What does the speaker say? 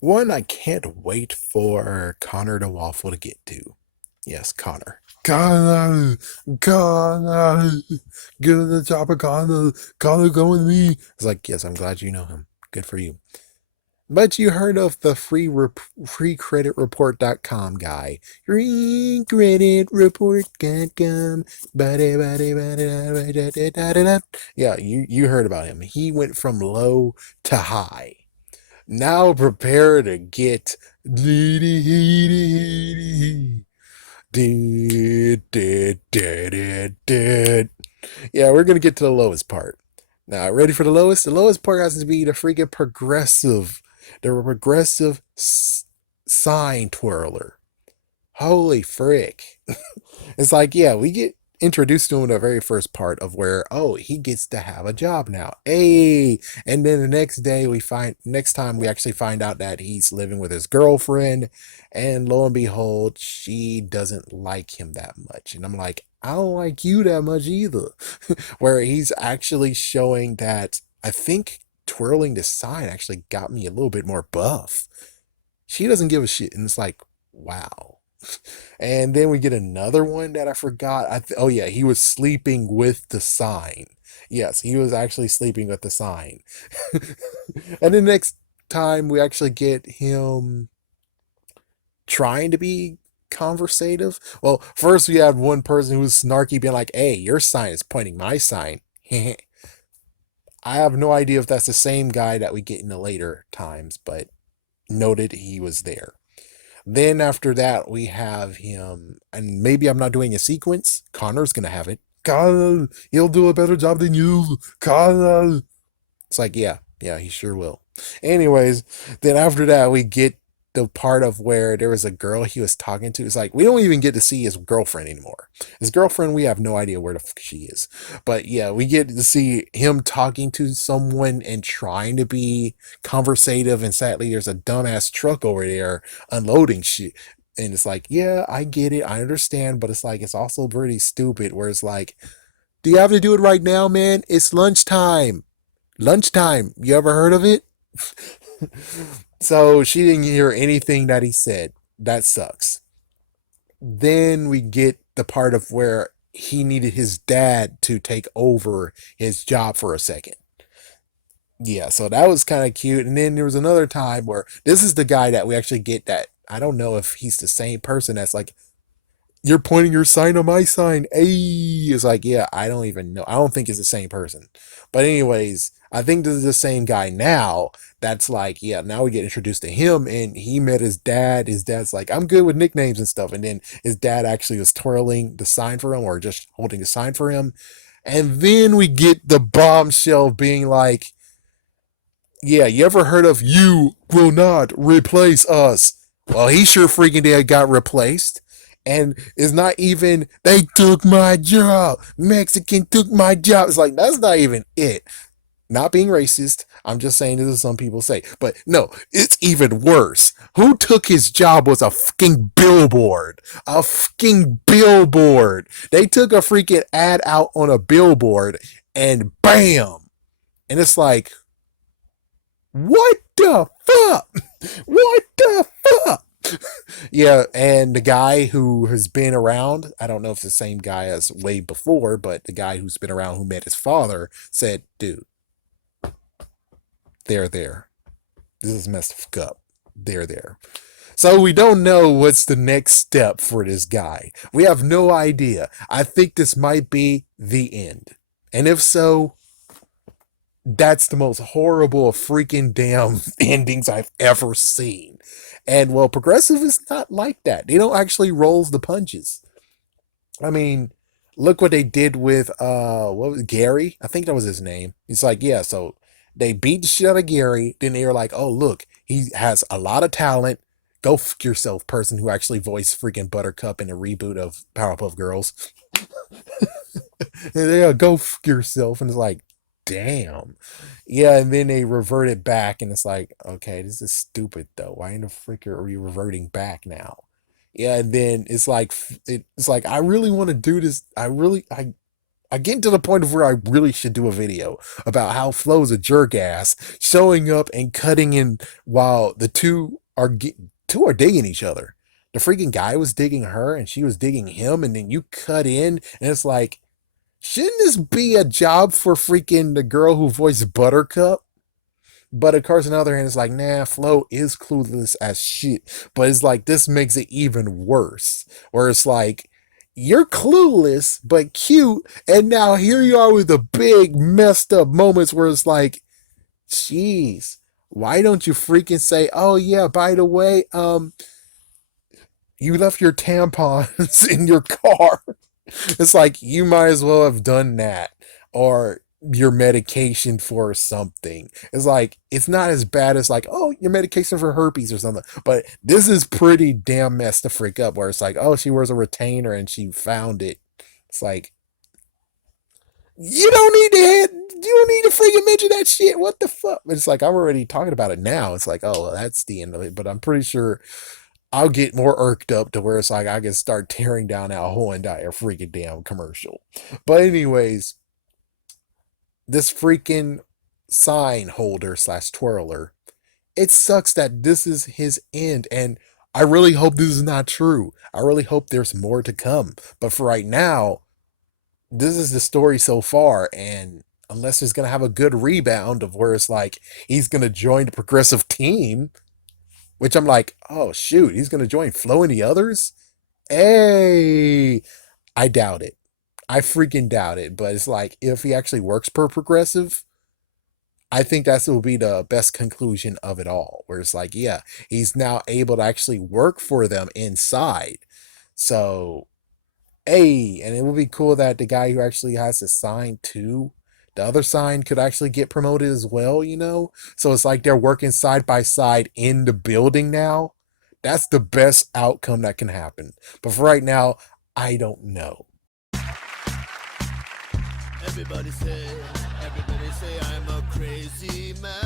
One I can't wait for Connor the Waffle to get to. Yes, Connor. Connor, Connor, get to the chopper, Connor, Connor, go with me. It's like, yes, I'm glad you know him. Good for you. But you heard of the freecreditreport.com guy. Freecreditreport.com. Yeah, you heard about him. He went from low to high. Now prepare to get yeah, we're gonna get to the lowest part. Now, ready for the lowest? The lowest part has to be the freaking progressive, the progressive sign twirler. Holy frick. It's like, yeah, we get introduced to him in the very first part of where, oh, he gets to have a job now. Hey. And then the next time we actually find out that he's living with his girlfriend. And lo and behold, she doesn't like him that much. And I'm like, I don't like you that much either. Where he's actually showing that I think twirling the sign actually got me a little bit more buff. She doesn't give a shit. And it's like, wow. And then we get another one that I forgot. Oh yeah, he was sleeping with the sign. Yes, he was actually sleeping with the sign. And the next time we actually get him trying to be conversative. Well, first we had one person who was snarky being like, "Hey, your sign is pointing my sign." I have no idea if that's the same guy that we get in the later times, but noted he was there. Then after that, we have him, and maybe I'm not doing a sequence. Connor's gonna have it. Connor, he'll do a better job than you. Connor. It's like, yeah, he sure will. Anyways, then after that, we get the part of where there was a girl he was talking to. It's like, we don't even get to see his girlfriend anymore. His girlfriend, we have no idea where the fuck she is. But yeah, we get to see him talking to someone and trying to be conversative. And sadly, there's a dumbass truck over there unloading shit. And it's like, yeah, I get it. I understand. But it's like, it's also pretty stupid where it's like, do you have to do it right now, man? It's lunchtime. Lunchtime. You ever heard of it? So she didn't hear anything that he said. That sucks. Then we get the part of where he needed his dad to take over his job for a second. Yeah, so that was kind of cute. And then there was another time where this is the guy that we actually get that I don't know if he's the same person that's like, you're pointing your sign on my sign. Hey, it's like, yeah, I don't even know. I don't think it's the same person. But anyways, I think this is the same guy now. That's like, yeah, now we get introduced to him and he met his dad. His dad's like, I'm good with nicknames and stuff. And then his dad actually was twirling the sign for him or just holding the sign for him. And then we get the bombshell being like, yeah, you ever heard of you will not replace us? Well, he sure freaking did got replaced. And it's not even, they took my job. Mexican took my job. It's like, that's not even it. Not being racist. I'm just saying this is some people say. But no, it's even worse. Who took his job was a fucking billboard. A fucking billboard. They took a freaking ad out on a billboard and bam. And it's like, what the fuck? What the fuck? Yeah, and the guy who has been around, I don't know if it's the same guy as way before, but the guy who's been around who met his father said, dude, they're there. This is messed up. They're there. So we don't know what's the next step for this guy. We have no idea. I think this might be the end. And if so, that's the most horrible freaking damn endings I've ever seen. And well, Progressive is not like that. They don't actually roll the punches. I mean, look what they did with what was Gary? I think that was his name. It's like, yeah, so they beat the shit out of Gary, then they were like, oh look, he has a lot of talent. Go f yourself, person who actually voiced freaking Buttercup in a reboot of Powerpuff Girls. Yeah, go f yourself. And it's like, damn. Yeah, and then they reverted back, and it's like, okay, this is stupid though. Why in the frick are we reverting back now? Yeah, and then it's like I really want to do this. I I get to the point of where I really should do a video about how Flo's a jerk ass, showing up and cutting in while the two are digging each other. The freaking guy was digging her and she was digging him, and then you cut in and it's like, shouldn't this be a job for freaking the girl who voiced Buttercup? But of course, on the other hand, it's like, nah, Flo is clueless as shit. But it's like, this makes it even worse. Where it's like, you're clueless, but cute. And now here you are with the big, messed up moments where it's like, jeez, why don't you freaking say, oh, yeah, by the way, you left your tampons in your car. It's like, you might as well have done that. Or your medication for something. It's like, it's not as bad as like, oh, your medication for herpes or something. But this is pretty damn messed to freak up where it's like, oh, she wears a retainer and she found it. It's like, you don't need to freaking mention that shit. What the fuck? It's like, I'm already talking about it now. It's like, oh, well, that's the end of it. But I'm pretty sure I'll get more irked up to where it's like I can start tearing down that whole entire freaking damn commercial. But anyways, this freaking sign holder slash twirler, it sucks that this is his end. And I really hope this is not true. I really hope there's more to come. But for right now, this is the story so far. And unless he's going to have a good rebound of where it's like he's going to join the progressive team, which I'm like, oh, shoot, he's going to join Flo and the others? Hey, I doubt it. I freaking doubt it. But it's like, if he actually works per progressive, I think that will be the best conclusion of it all. Where it's like, yeah, he's now able to actually work for them inside. So, hey, and it would be cool that the guy who actually has to sign too, the other sign could actually get promoted as well, you know? So it's like they're working side by side in the building now. That's the best outcome that can happen. But for right now, I don't know. Everybody say I'm a crazy man.